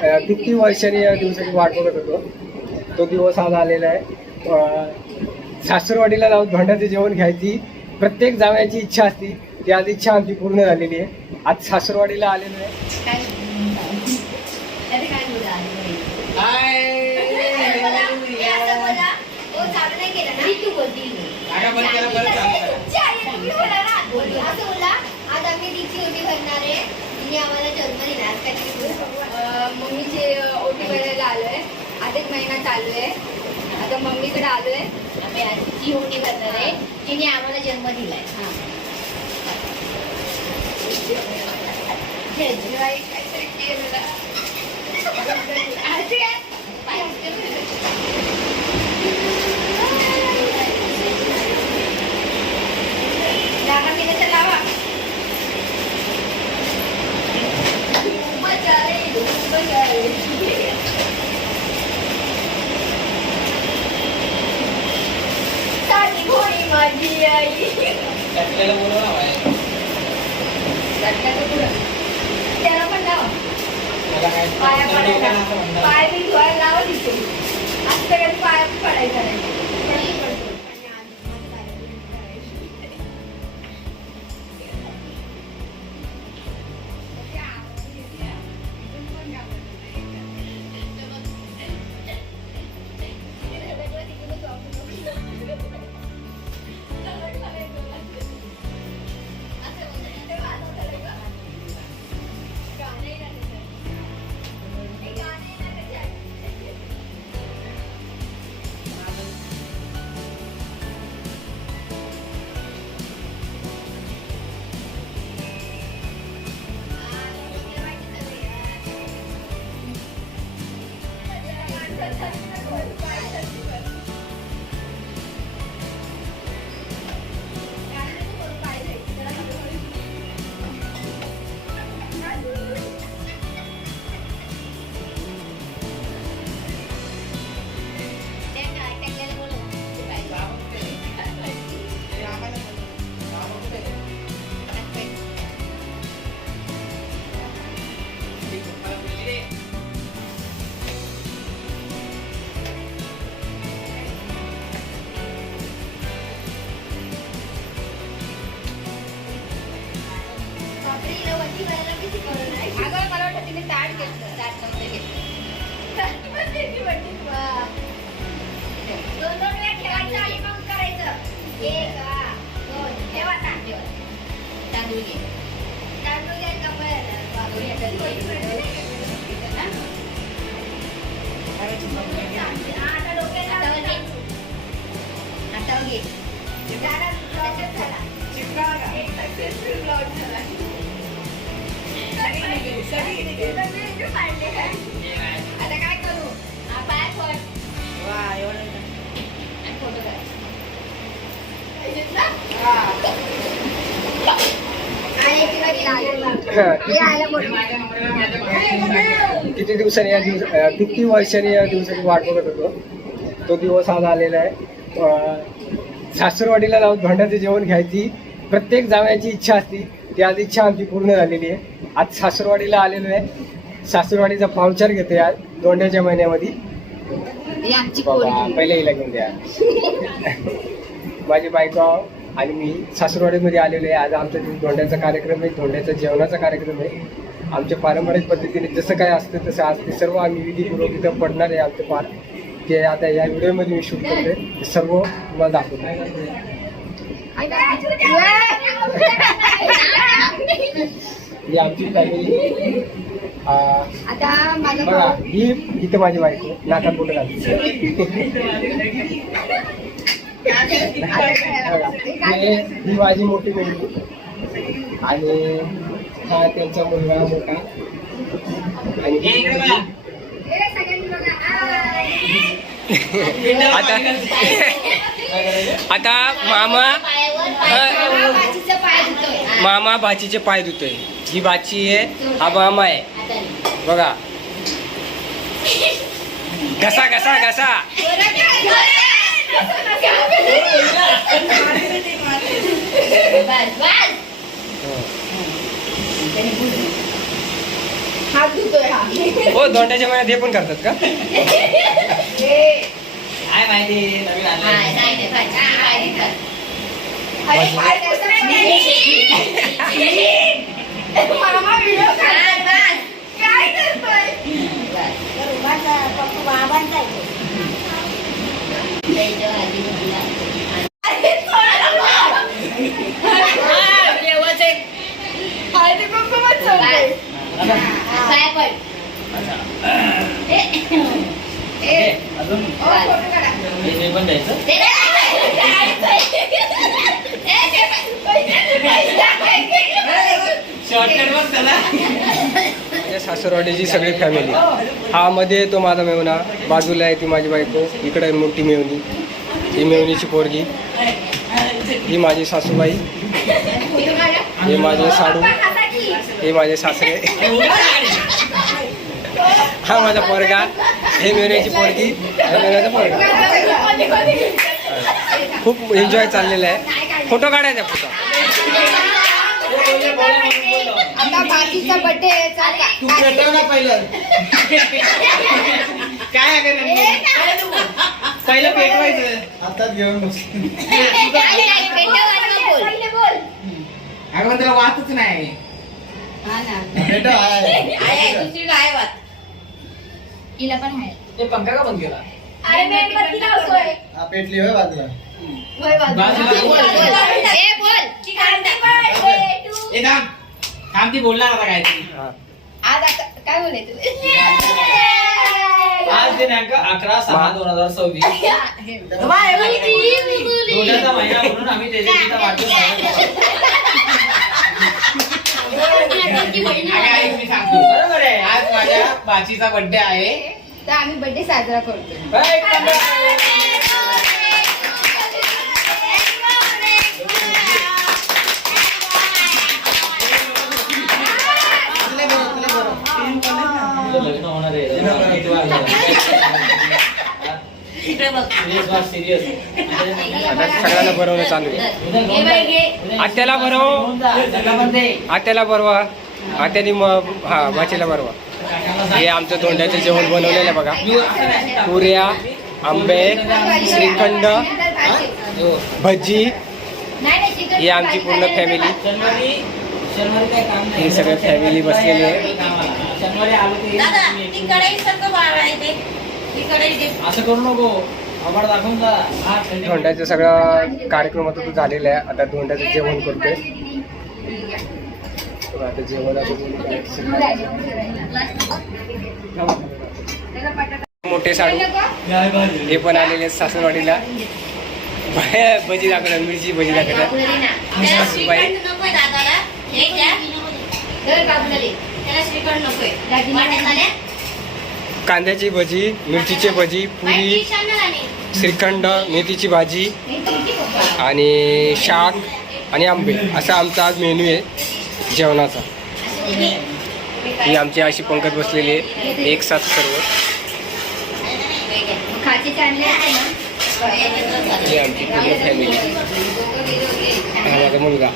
किती वर्षांनी या दिवसाची वाट बघत होतो. तो दिवस आज आलेला आहे. सासूरवाडीला जाऊन धोंड्याचं जेवण घ्यायची प्रत्येक जावयाची इच्छा असती. ती आज इच्छा आमची पूर्ण झालेली आहे. आज सासूरवाडीला आलेलो आहे. आज आम्ही तिची ओटी भरणार आहे. तिने आम्हाला जन्म दिला. आज काय मम्मीची ओटी भरायला आलोय. आता 1 महिना चालू आहे. आता मम्मीकडे आलोय. आम्ही आज तिची ओटी भरणार आहे. तिने आम्हाला जन्म दिलाय. माझी आई त्याला पण लावा. पाय मी धुवायला लावा तिथे. आज सगळ्यात पाय पडायचा नाही. आता काय करू? पाय फोड. वा एवढं फोटो किती दिवसांनी किती वर्षांनी या दिवसाची वाट बघत होतो. तो दिवस आज आलेला आहे. सासूरवाडीला जाऊन धोंड्याचं जेवण घ्यायची प्रत्येक जावयाची इच्छा असती. ती आज इच्छा आमची पूर्ण झालेली आहे. आज सासूरवाडीला आलेलो आहे. सासूरवाडीचा पावचार घेतोय आज धोंड्याच्या महिन्यामध्ये. पहिले हिला घेऊन द्या. माझी बायको आणि मी सासूरवाडीमध्ये आलेलो आहे. आज आमच्या धोंड्याचा कार्यक्रम आहे. धोंड्याचा जेवणाचा कार्यक्रम आहे. आमच्या पारंपरिक पद्धतीने जसं काय असतं तसं आज ते सर्व आम्ही विधीपूर्वक इथं पडणार आहे. आमचं पार ते आता या व्हिडिओमध्ये मी शूट करते. ते सर्व तुम्हाला दाखवतो. ही आमची फॅमिली. बघा ही इथं माझी बायको नाकात बोट घालते. ही माझी मोठी मुलगी आणि हा त्यांचा मुलगा मोठा. आणि आता मामा बाचीचे पाय धुतोय. ही बाची आहे, हा मामा आहे. बघा घसा घसा घसा. हात धुतोय हा. हो धोंड्याच्या महिन्यात हे पण करतात का? काय माहिती नवीन नाही, आणलंय. नाही, नाही, नाही. अरे, काय करतोय? मामा व्हिडिओ काढतोय. काय करतोय? अरे, थोडं नको. हळदी कुंकूमच चोळतोय. पाय पड. अजून फोटो काढा. हे पण द्यायचं. शॉर्टकट बघ त्याला. या सासरवाडीची सगळी फॅमिली. हा मध्ये येतो माझा मेवणा, बाजूला आहे ती माझी बायको, इकडे आहे मोठी मेवणी, ही मेवणीची पोरगी, ही माझी सासूबाई, हे माझे साडू, हे माझे सासरे, हा माझा पोरगा, हे मेवण्याची पोरगी, हे मेवण्याचा पोरगा. खूप एन्जॉय चाललेला आहे. फोटो काढायचा फोटो. आता बाकीचा बर्थडे तू पेटव ना पहिलं. काय आहे पहिलं पेटवायचं. हातात घेऊन बस. अगं त्याला वाहतच नाही. पेटव आहे. दुसरी काय वाट हिला पण आहे. ते पंखा का बंद केला? अरे मेणबत्ती लावतोय. हा पेटली होय बाजूला. होय बाजूला. बाजूला. बोल, बोल. ए बोल. ती कांदा birthday to- ए थांब थांब, ती बोलणार आता काहीतरी. हा. आज आता काय बोलायचं? आज दिनांक 11/6/2026 दोघांचा महिना म्हणून आम्ही तेजस्वीचा वाढदिवस साजरा करतो. अगं ऐक, मी सांगतो बरोबर आहे. आज माझ्या बाचीचा बर्थडे आहे. तर आम्ही बर्थडे साजरा करतोय. एक नंबर. तुझं लग्न होणार आहे. सिरियस आता सगळ्यांना बरवणं चालू आहे. आत्याला बरव, आत्याला बरवा, आत्यानी हा बाचीला बरवा. हे आमचं धोंड्याचं जेवण बनवलेलं आहे बघा. पुऱ्या, आंबे, श्रीखंड, भजी, ही आमची पूर्ण फॅमिली. शनिवारी काय काम नाही. ही सगळी फॅमिली बसलेली आहे. शनिवारी आलो की असं करू नको. आभार दाखवून जा. हा, धोंड्याचा सगळा कार्यक्रम आता तो झालेला आहे. आता धोंड्याचं जेवण करतोय. तर आता जेवणाचं मोठे साडू हे पण आलेले आहेत सासरवाडीला. भजी दाखवतात, मिरची भजी दाखवतात. सासूबाई कांद्याची भजी, मिरचीची भजी, पुरी, श्रीखंड, मेथीची भाजी आणि शाक आणि आंबे असा आमचा आज मेन्यू आहे जेवणाचा. ही आमची अशी पंगत बसलेली आहे एक साथ सर्व. ही आमची पूर्ण फॅमिली. हा माझा मुलगा.